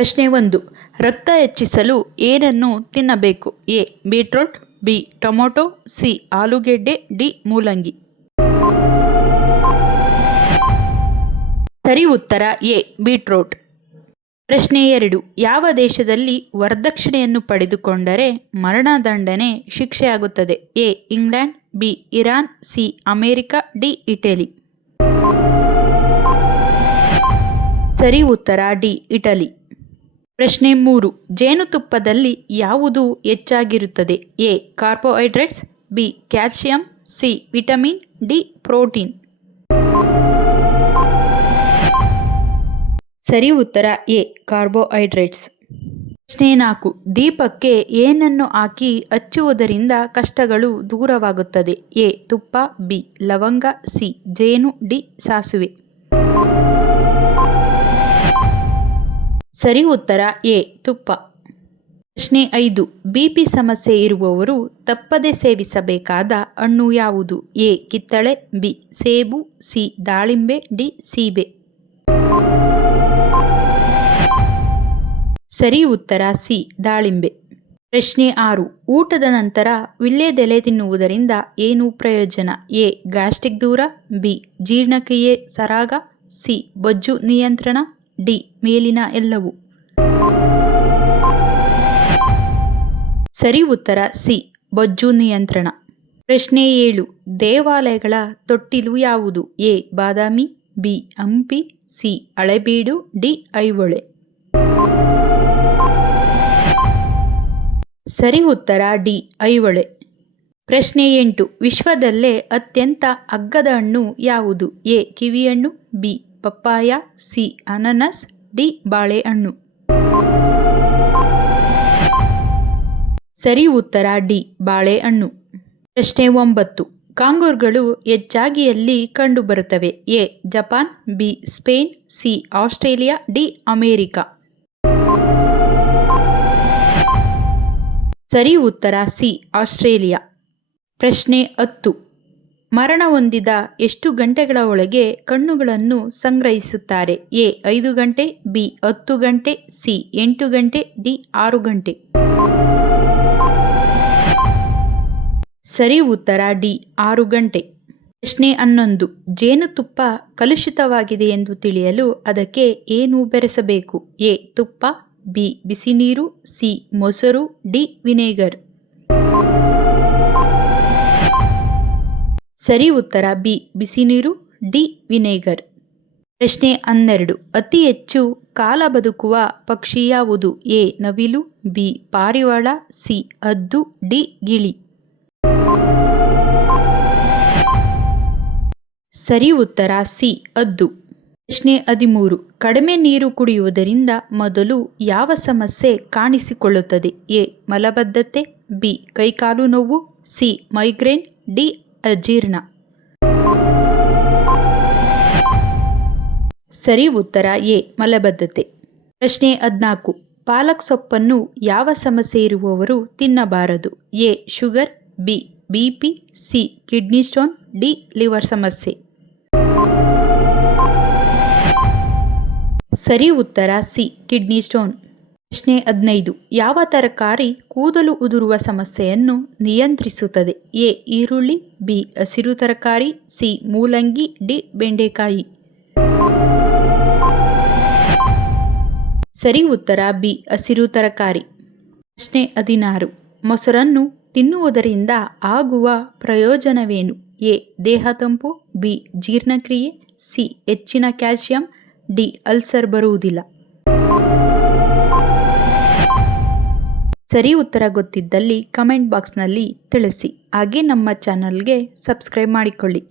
ಪ್ರಶ್ನೆ 1. ರಕ್ತ ಹೆಚ್ಚಿಸಲು ಏನನ್ನು ತಿನ್ನಬೇಕು? A. Beetroot, B. Tomato, C. ಆಲೂಗೆಡ್ಡೆ, ಡಿ. ಮೂಲಂಗಿ. ಸರಿ ಉತ್ತರ ಎ. ಬೀಟ್ರೂಟ್. ಪ್ರಶ್ನೆ 2. ಯಾವ ದೇಶದಲ್ಲಿ ವರದಕ್ಷಿಣೆಯನ್ನು ಪಡೆದುಕೊಂಡರೆ ಮರಣದಂಡನೆ ಶಿಕ್ಷೆಯಾಗುತ್ತದೆ? A. England, B. Iran, C. America, D. Italy. ಸರಿ ಉತ್ತರ ಡಿ. ಇಟಲಿ. ಪ್ರಶ್ನೆ 3. ಜೇನುತುಪ್ಪದಲ್ಲಿ ಯಾವುದು ಹೆಚ್ಚಾಗಿರುತ್ತದೆ? A. Carbohydrates, B. Calcium, C. Vitamin, D. Protein. ಸರಿ ಉತ್ತರ ಎ. ಕಾರ್ಬೋಹೈಡ್ರೇಟ್ಸ್. ಪ್ರಶ್ನೆ 4. ದೀಪಕ್ಕೆ ಏನನ್ನು ಹಾಕಿ ಹಚ್ಚುವುದರಿಂದ ಕಷ್ಟಗಳು ದೂರವಾಗುತ್ತದೆ? ಎ. ತುಪ್ಪ, ಬಿ. ಲವಂಗ, ಸಿ. ಜೇನು, ಡಿ. ಸಾಸುವೆ. ಸರಿ ಉತ್ತರ ಎ. ತುಪ್ಪ. ಪ್ರಶ್ನೆ 5. ಬಿಪಿ ಸಮಸ್ಯೆ ಇರುವವರು ತಪ್ಪದೆ ಸೇವಿಸಬೇಕಾದ ಹಣ್ಣು ಯಾವುದು? ಎ. ಕಿತ್ತಳೆ, ಬಿ. ಸೇಬು, ಸಿ. ದಾಳಿಂಬೆ, ಡಿ. ಸೀಬೆ. ಸರಿ ಉತ್ತರ ಸಿ. ದಾಳಿಂಬೆ. ಪ್ರಶ್ನೆ 6. ಊಟದ ನಂತರ ವೀಳ್ಯದೆಲೆ ತಿನ್ನುವುದರಿಂದ ಏನು ಪ್ರಯೋಜನ? ಎ. ಗ್ಯಾಸ್ಟ್ರಿಕ್ ದೂರ, ಬಿ. ಜೀರ್ಣಕ್ರಿಯೆ ಸರಾಗ, ಸಿ. ಬೊಜ್ಜು ನಿಯಂತ್ರಣ, ಡಿ. ಮೇಲಿನ ಎಲ್ಲವೂ. ಸರಿ ಉತ್ತರ ಸಿ. ಬೊಜ್ಜು ನಿಯಂತ್ರಣ. ಪ್ರಶ್ನೆ 7. ದೇವಾಲಯಗಳ ತೊಟ್ಟಿಲು ಯಾವುದು? A. Badami, B. Hampi, C. Halebidu, D. Aihole. ಸರಿ ಉತ್ತರ ಡಿ. ಐಹೊಳೆ. ಪ್ರಶ್ನೆ 8. ವಿಶ್ವದಲ್ಲೇ ಅತ್ಯಂತ ಅಗ್ಗದ ಹಣ್ಣು ಯಾವುದು? ಎ. ಕಿವಿಹಣ್ಣು, ಬಿ. Papaya, C. ಅನಾನಸ್, ಡಿ. ಬಾಳೆಹಣ್ಣು. ಸರಿ ಉತ್ತರ ಡಿ. ಬಾಳೆಹಣ್ಣು. ಪ್ರಶ್ನೆ 9. ಕಾಂಗೂರುಗಳು ಹೆಚ್ಚಾಗಿ ಎಲ್ಲಿ ಕಂಡುಬರುತ್ತವೆ? A. Japan, B. Spain, C. Australia, D. America. ಸರಿ ಉತ್ತರ ಸಿ. ಆಸ್ಟ್ರೇಲಿಯಾ. ಪ್ರಶ್ನೆ 10. ಮರಣ ಹೊಂದಿದ ಎಷ್ಟು ಗಂಟೆಗಳ ಒಳಗೆ ಕಣ್ಣುಗಳನ್ನು ಸಂಗ್ರಹಿಸುತ್ತಾರೆ? ಎ. 5 ಗಂಟೆ, ಬಿ. 10 ಗಂಟೆ, ಸಿ. 8 ಗಂಟೆ, ಡಿ. 6 ಗಂಟೆ. ಸರಿ ಉತ್ತರ ಡಿ. 6 ಗಂಟೆ. ಪ್ರಶ್ನೆ 11. ಜೇನುತುಪ್ಪ ಕಲುಷಿತವಾಗಿದೆ ಎಂದು ತಿಳಿಯಲು ಅದಕ್ಕೆ ಏನು ಬೆರೆಸಬೇಕು? ಎ. ತುಪ್ಪ, ಬಿ. ಬಿಸಿ ನೀರು, ಸಿ. ಮೊಸರು, ಡಿ. ವಿನೆಗರ್. ಸರಿ ಉತ್ತರ ಬಿ. ಬಿಸಿ ನೀರು, ಡಿ. ವಿನೆಗರ್. ಪ್ರಶ್ನೆ 12. ಅತಿ ಹೆಚ್ಚು ಕಾಲ ಬದುಕುವ ಪಕ್ಷಿ ಯಾವುದು? ಎ. ನವಿಲು, ಬಿ. ಪಾರಿವಾಳ, ಸಿ. ಹದ್ದು, ಡಿ. ಗಿಳಿ. ಸರಿ ಉತ್ತರ ಸಿ. ಹದ್ದು. ಪ್ರಶ್ನೆ 13. ಕಡಿಮೆ ನೀರು ಕುಡಿಯುವುದರಿಂದ ಮೊದಲು ಯಾವ ಸಮಸ್ಯೆ ಕಾಣಿಸಿಕೊಳ್ಳುತ್ತದೆ? ಎ. ಮಲಬದ್ಧತೆ, ಬಿ. ಕೈಕಾಲು ನೋವು, ಸಿ. Migraine, D. ಅಜೀರ್ಣ. ಸರಿ ಉತ್ತರ ಎ. ಮಲಬದ್ಧತೆ. ಪ್ರಶ್ನೆ 14. ಪಾಲಕ್ ಸೊಪ್ಪನ್ನು ಯಾವ ಸಮಸ್ಯೆ ಇರುವವರು ತಿನ್ನಬಾರದು? A. Sugar, B. BP, C. Kidney stone, D. Liver ಸಮಸ್ಯೆ. ಸರಿ ಉತ್ತರ ಸಿ. Kidney stone. ಪ್ರಶ್ನೆ 15. ಯಾವ ತರಕಾರಿ ಕೂದಲು ಉದುರುವ ಸಮಸ್ಯೆಯನ್ನು ನಿಯಂತ್ರಿಸುತ್ತದೆ? ಎ. ಈರುಳ್ಳಿ, ಬಿ. ಹಸಿರು ತರಕಾರಿ, ಸಿ. ಮೂಲಂಗಿ, ಡಿ. ಬೆಂಡೆಕಾಯಿ. ಸರಿ ಉತ್ತರ ಬಿ. ಹಸಿರು ತರಕಾರಿ. ಪ್ರಶ್ನೆ 16. ಮೊಸರನ್ನು ತಿನ್ನುವುದರಿಂದ ಆಗುವ ಪ್ರಯೋಜನವೇನು? ಎ. ದೇಹ ತಂಪು, ಬಿ. ಜೀರ್ಣಕ್ರಿಯೆ, ಸಿ. ಹೆಚ್ಚಿನ ಕ್ಯಾಲ್ಸಿಯಂ, ಡಿ. ಅಲ್ಸರ್ ಬರುವುದಿಲ್ಲ. ಸರಿ ಉತ್ತರ ಗೊತ್ತಿದ್ದಲ್ಲಿ ಕಮೆಂಟ್ ಬಾಕ್ಸ್ನಲ್ಲಿ ತಿಳಿಸಿ. ಹಾಗೆ ನಮ್ಮ ಚಾನಲ್ಗೆ ಸಬ್ಸ್ಕ್ರೈಬ್ ಮಾಡಿಕೊಳ್ಳಿ.